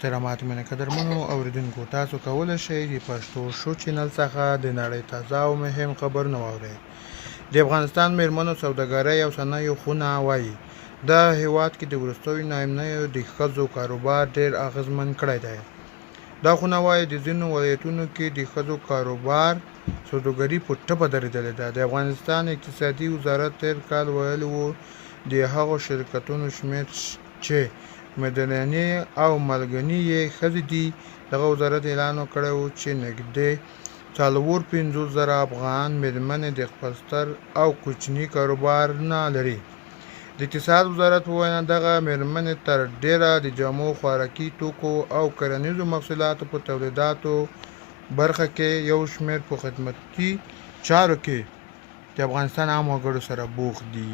محترمات من قدرمنو اوریدونکو تاسو کولی شئ د پښتو شو چینل څخه د نړۍ تازه او مهم خبرونه واورئ. د افغانستان میرمنو سوداګرۍ او صنایعو خونه وایي د هیواد کې د وروستیو ناامنیو د ښځو کاروبار ډېر اغیزمن کړی دی. دا خونه وایي د ځینو ولایتونو کې د ښځو کاروبار سوداګري په ټپه درېدلې ده. د افغانستان اقتصادي وزارت تېر کال ویلي و د هغو شرکتونو شمېر چې مدني او ملګني یې ښځې دي. دغه وزارت اعلان کړی و چې نږدې 450,000 افغان مېرمنې د خپل ستر او کوچني کاروبار نه لري. د اقتصاد وزارت په وینا دغه مېرمنې تر ډېره د جامو، خوراکي توکو او کرنیزو محصولاتو په تولیداتو برخه کې، یو شمېر په خدمتي چارو کې د افغانستان عامو وګړو سره بوخت دي.